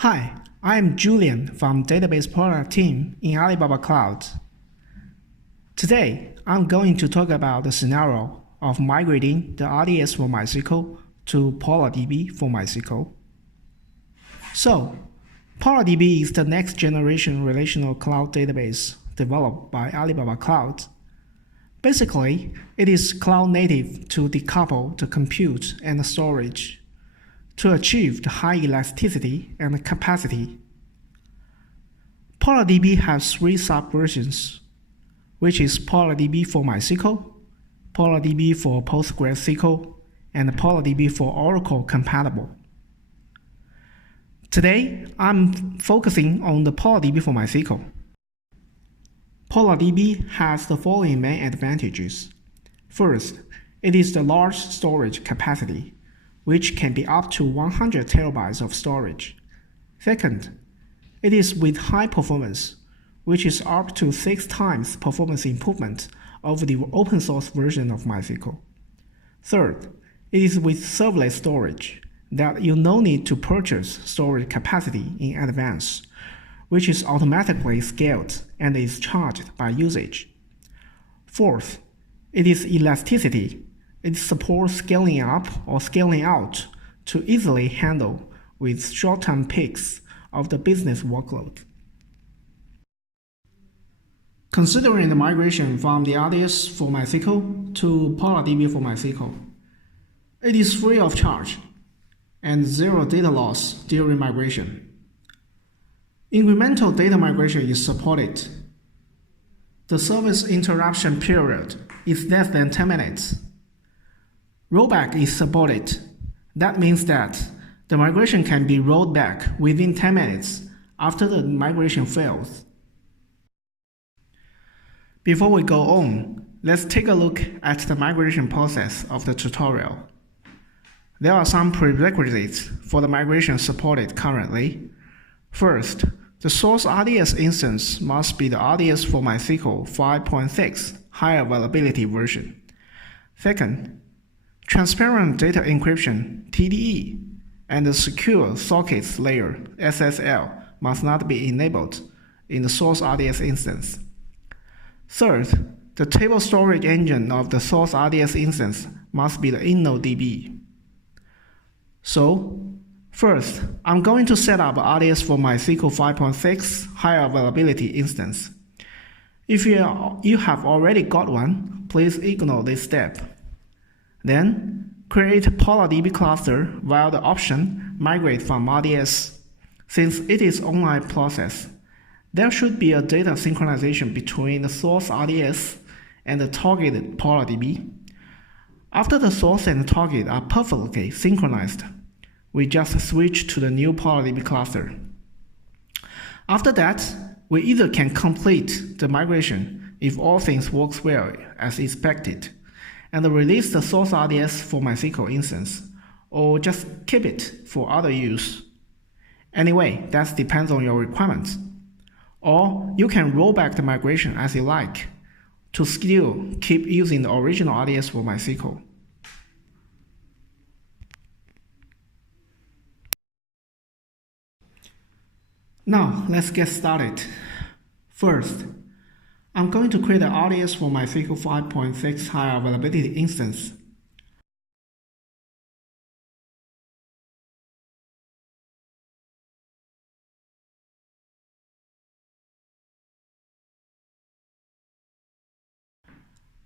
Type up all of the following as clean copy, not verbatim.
Hi, I'm Julian from Database Product Team in Alibaba Cloud. Today, I'm going to talk about the scenario of migrating the RDS for MySQL to POLARDB for MySQL. So, POLARDB is the next generation relational cloud database developed by Alibaba Cloud. Basically, it is cloud native to decouple the compute and the storage to achieve the high elasticity and capacity. POLARDB has three sub-versions, which is POLARDB for MySQL, POLARDB for PostgreSQL, and POLARDB for Oracle compatible. Today, I'm focusing on the POLARDB for MySQL. POLARDB has the following main advantages. First, it is the large storage capacity, which can be up to 100 terabytes of storage. Second, it is with high performance, which is up to 6 times performance improvement over the open source version of MySQL. Third, it is with serverless storage that you no need to purchase storage capacity in advance, which is automatically scaled and is charged by usage. Fourth, it is elasticity. It supports scaling up or scaling out to easily handle with short-term peaks of the business workload. Considering the migration from the RDS for MySQL to POLARDB for MySQL, it is free of charge and zero data loss during migration. Incremental data migration is supported. The service interruption period is less than 10 minutes. Rollback is supported. That means that the migration can be rolled back within 10 minutes after the migration fails. Before we go on, let's take a look at the migration process of the tutorial. There are some prerequisites for the migration supported currently. First, the source RDS instance must be the RDS for MySQL 5.6 high availability version. Second, transparent data encryption (TDE) and the secure sockets layer (SSL) must not be enabled in the source RDS instance. Third, the table storage engine of the source RDS instance must be the InnoDB. So, first, I'm going to set up RDS for MySQL 5.6 high availability instance. If you have already got one, please ignore this step. Then, create a POLARDB cluster via the option Migrate from RDS. Since it is an online process, there should be a data synchronization between the source RDS and the targeted POLARDB. After the source and target are perfectly synchronized, we just switch to the new POLARDB cluster. After that, we either can complete the migration if all things work well as expected, and release the source RDS for MySQL instance, or just keep it for other use. Anyway, that depends on your requirements. Or you can roll back the migration as you like to still keep using the original RDS for MySQL. Now, let's get started. First, I'm going to create an RDS for MySQL 5.6 high availability instance.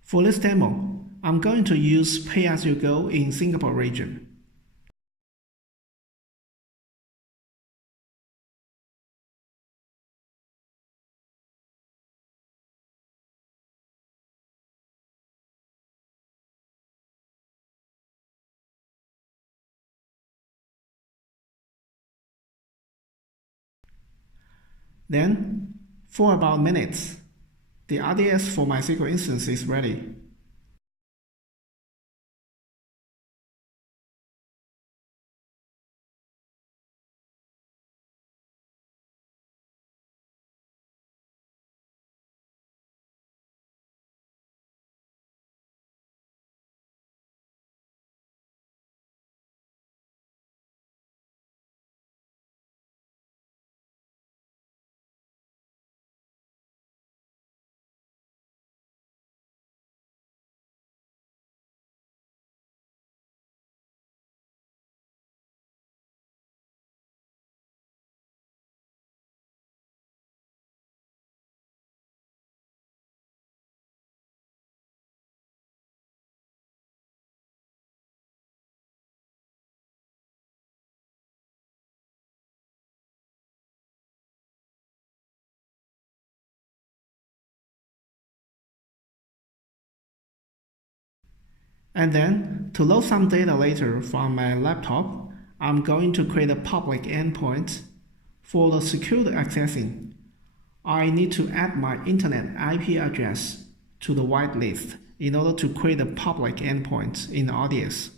For this demo, I'm going to use pay-as-you-go in Singapore region. Then, for about minutes, the RDS for MySQL instance is ready. And then, to load some data later from my laptop, I'm going to create a public endpoint. For the secured accessing, I need to add my internet IP address to the whitelist in order to create a public endpoint in RDS.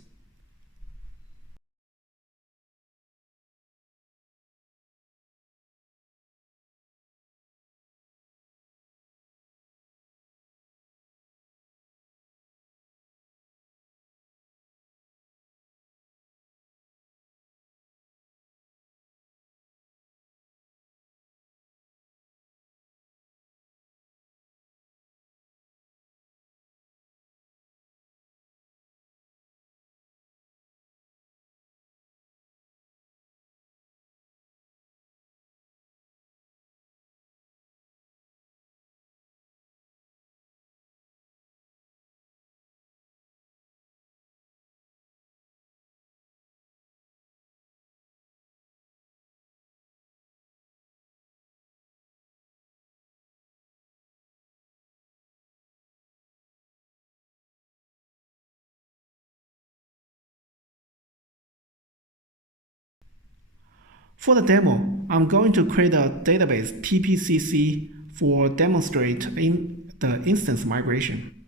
For the demo, I'm going to create a database TPCC for demonstrate in the instance migration.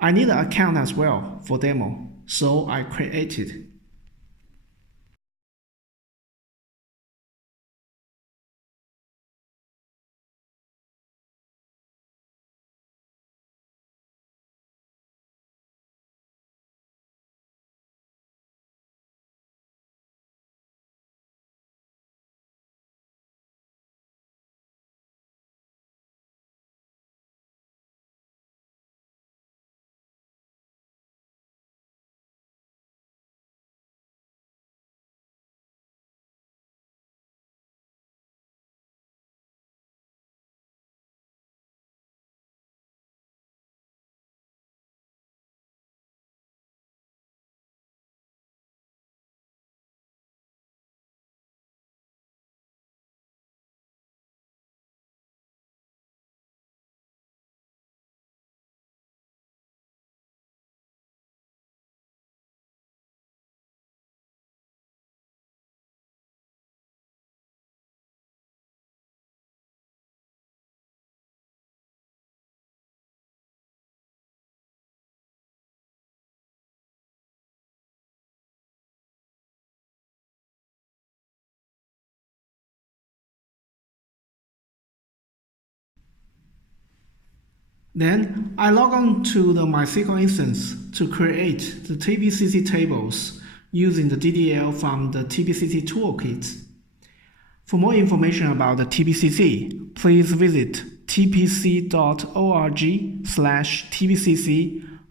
I need an account as well for demo, so I created. Then I log on to the MySQL instance to create the TPCC tables using the DDL from the TPCC toolkit. For more information about the TPCC, please visit tpc.org/tpcc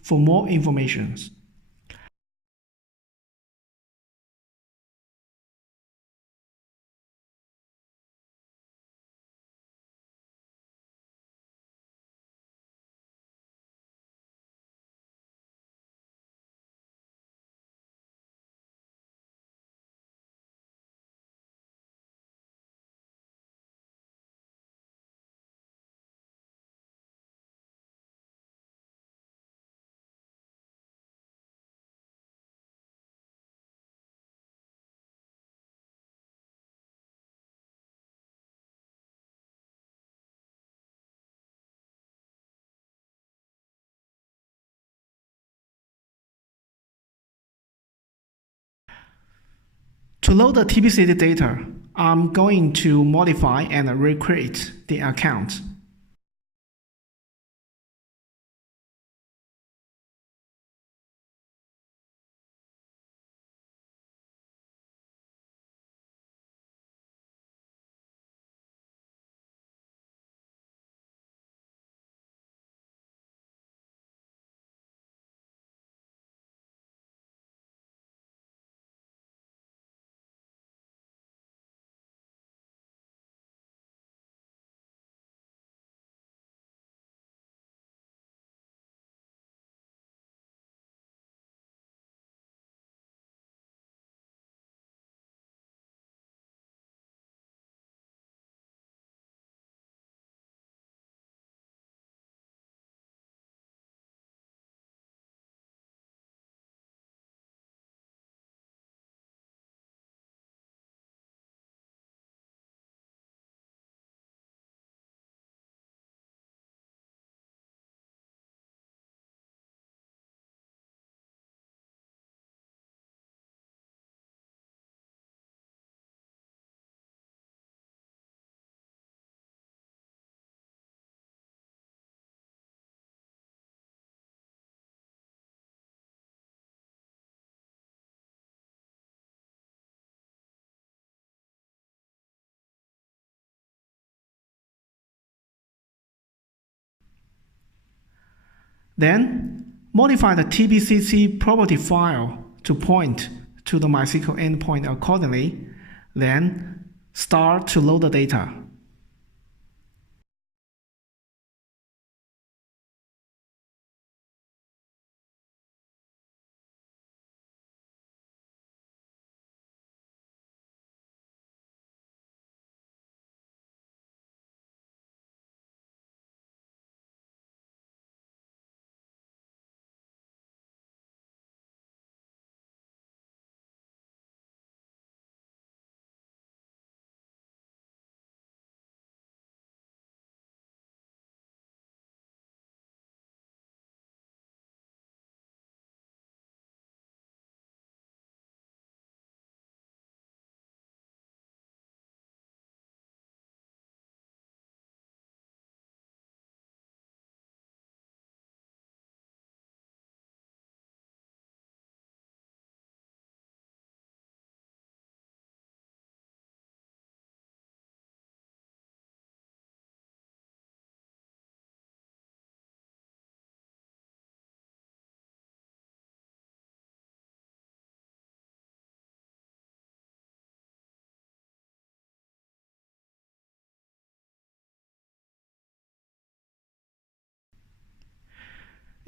for more information. To load the TPCC data, I'm going to modify and recreate the account. Then, modify the tbcc property file to point to the MySQL endpoint accordingly, then start to load the data.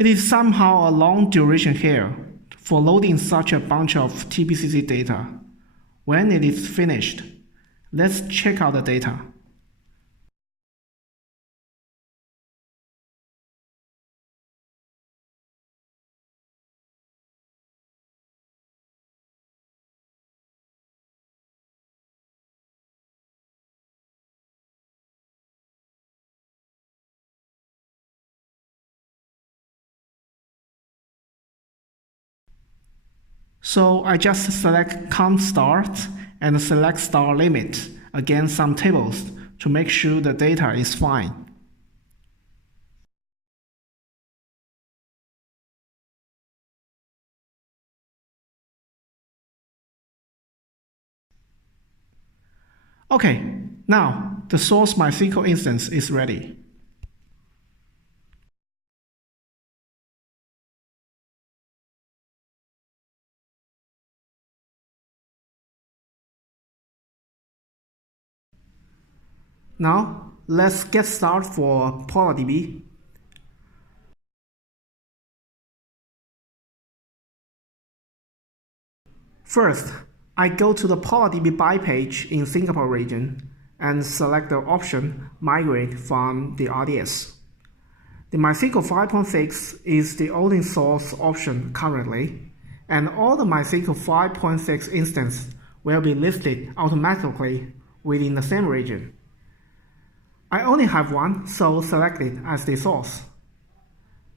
It is somehow a long duration here for loading such a bunch of tbcc data. When it is finished, let's check out the data. So I just select count start and select star limit against some tables to make sure the data is fine. Okay, now the source MySQL instance is ready. Now, let's get started for POLARDB. First, I go to the POLARDB buy page in Singapore region and select the option Migrate from the RDS. The MySQL 5.6 is the only source option currently, and all the MySQL 5.6 instances will be listed automatically within the same region. I only have one, so select it as the source.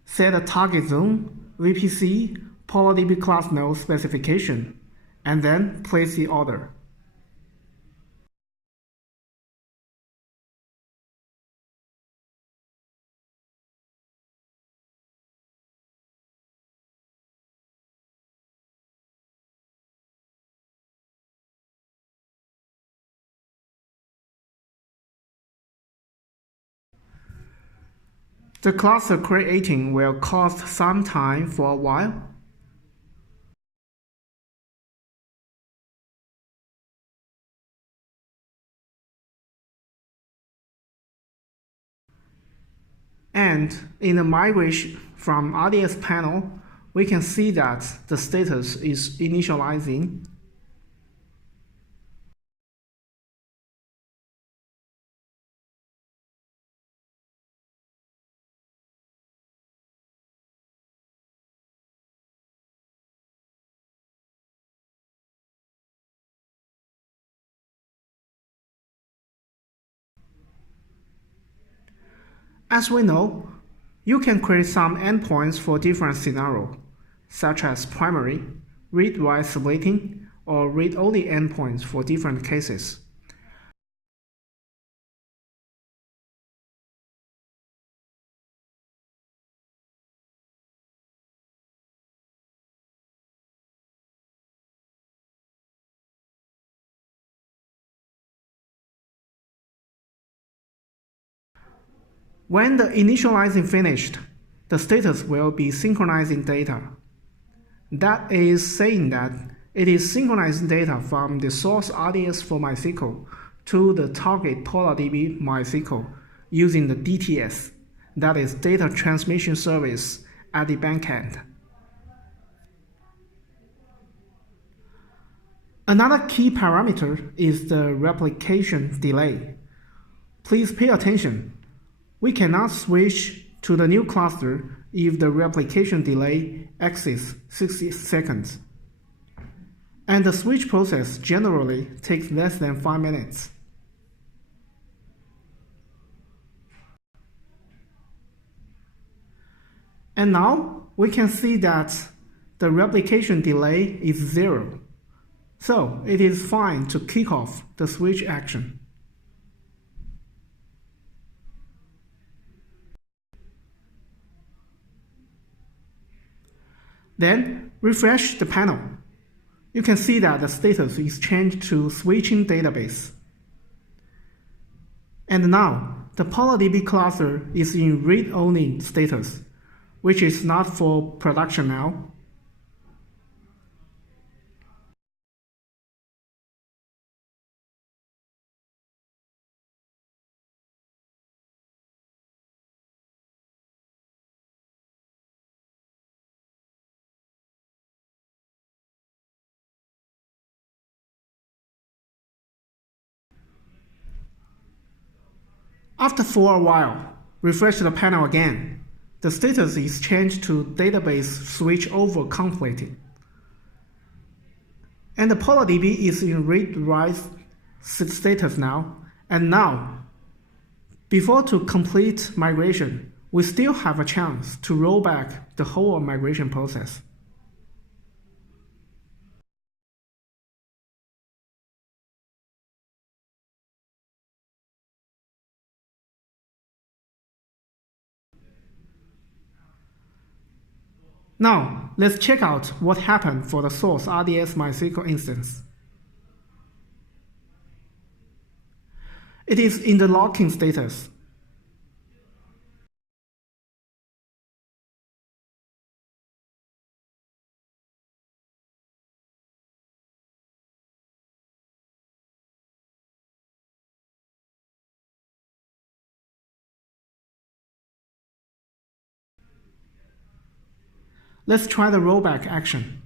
Set a target zone, VPC, POLARDB class node specification, and then place the order. The cluster creating will cost some time for a while. And in the migration from RDS panel, we can see that the status is initializing. As we know, you can create some endpoints for different scenarios, such as primary, read-write splitting, or read-only endpoints for different cases. When the initializing finished, the status will be synchronizing data. That is saying that it is synchronizing data from the source RDS for MySQL to the target POLARDB MySQL using the DTS, that is Data Transmission Service, at the backend. Another key parameter is the replication delay. Please pay attention. We cannot switch to the new cluster if the replication delay exceeds 60 seconds. And the switch process generally takes less than 5 minutes. And now we can see that the replication delay is 0. So it is fine to kick off the switch action. Then refresh the panel. You can see that the status is changed to switching database. And now the POLARDB cluster is in read-only status, which is not for production now. After for a while, refresh the panel again. The status is changed to database switch over completed. And the POLARDB is in read-write status now. And now, before to complete migration, we still have a chance to roll back the whole migration process. Now, let's check out what happened for the source RDS MySQL instance. It is in the locking status. Let's try the rollback action.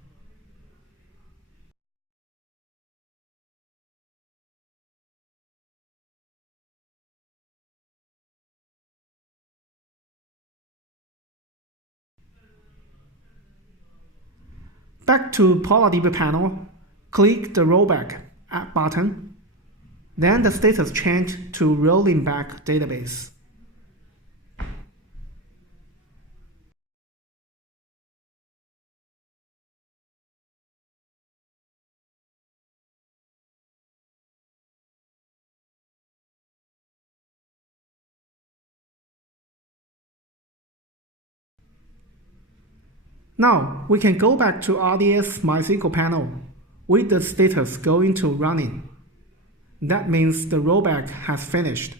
Back to POLARDB panel, click the rollback button. Then the status changed to rolling back database. Now we can go back to RDS MySQL panel with the status going to running. That means the rollback has finished.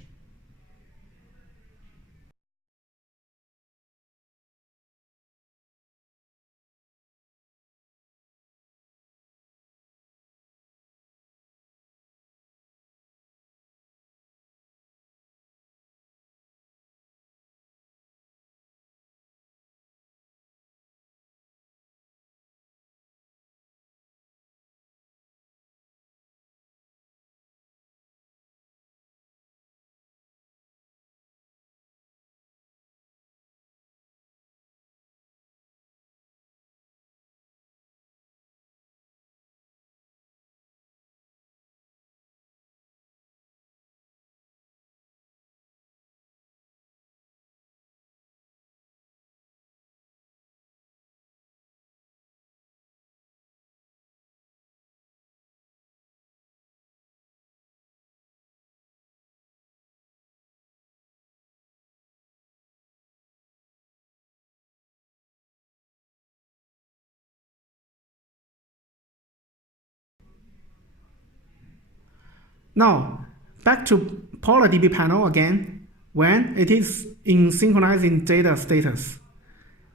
Now, back to POLARDB panel again when it is in synchronizing data status.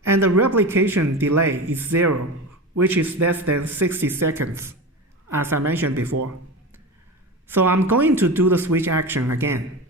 And the replication delay is 0, which is less than 60 seconds, as I mentioned before. So I'm going to do the switch action again.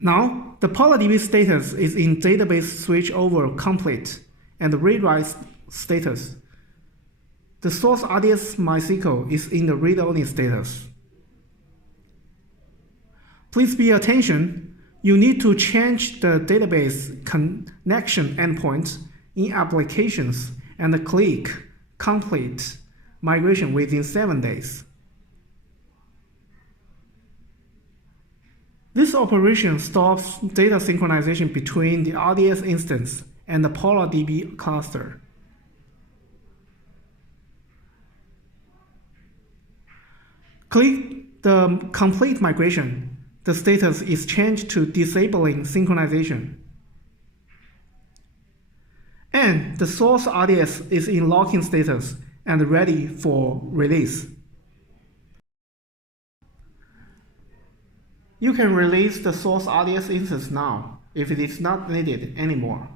Now, the POLARDB status is in database switchover complete and read-write status. The source RDS MySQL is in the read-only status. Please pay attention, you need to change the database connection endpoint in applications and click complete migration within 7 days. This operation stops data synchronization between the RDS instance and the POLARDB cluster. Click the complete migration. The status is changed to disabling synchronization. And the source RDS is in locking status and ready for release. You can release the source RDS instance now if it is not needed anymore.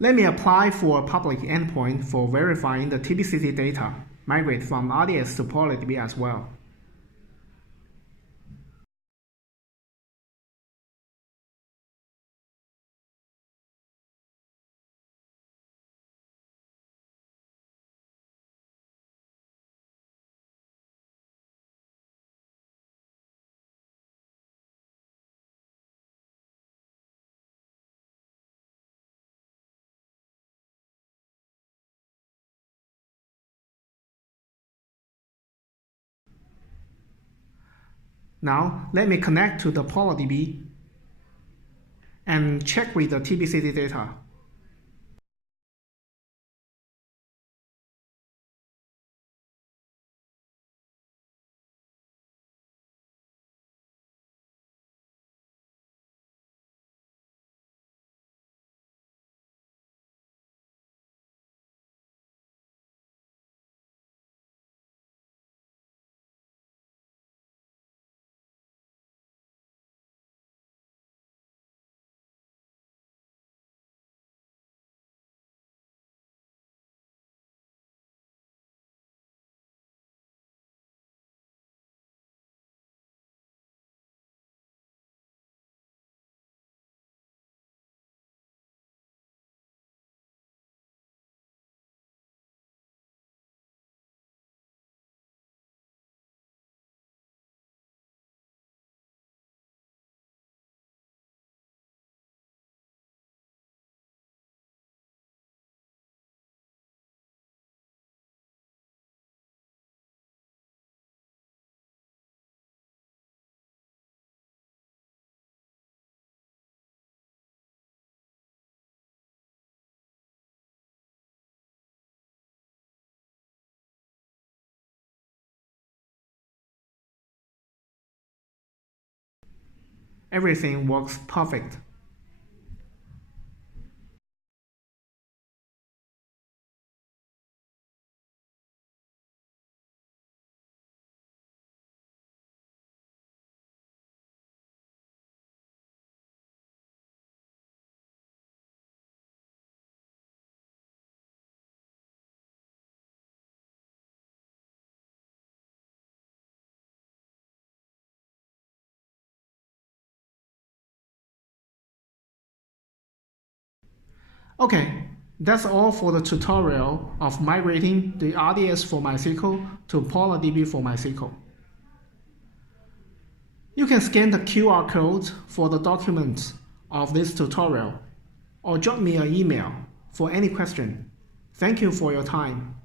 Let me apply for a public endpoint for verifying the TBCT data, migrate from RDS to POLARDB as well. Now, let me connect to the POLARDB and check with the TBCT data. everything works perfect. Okay, that's all for the tutorial of migrating the RDS for MySQL to POLARDB for MySQL. You can scan the QR code for the document of this tutorial or drop me an email for any question. Thank you for your time.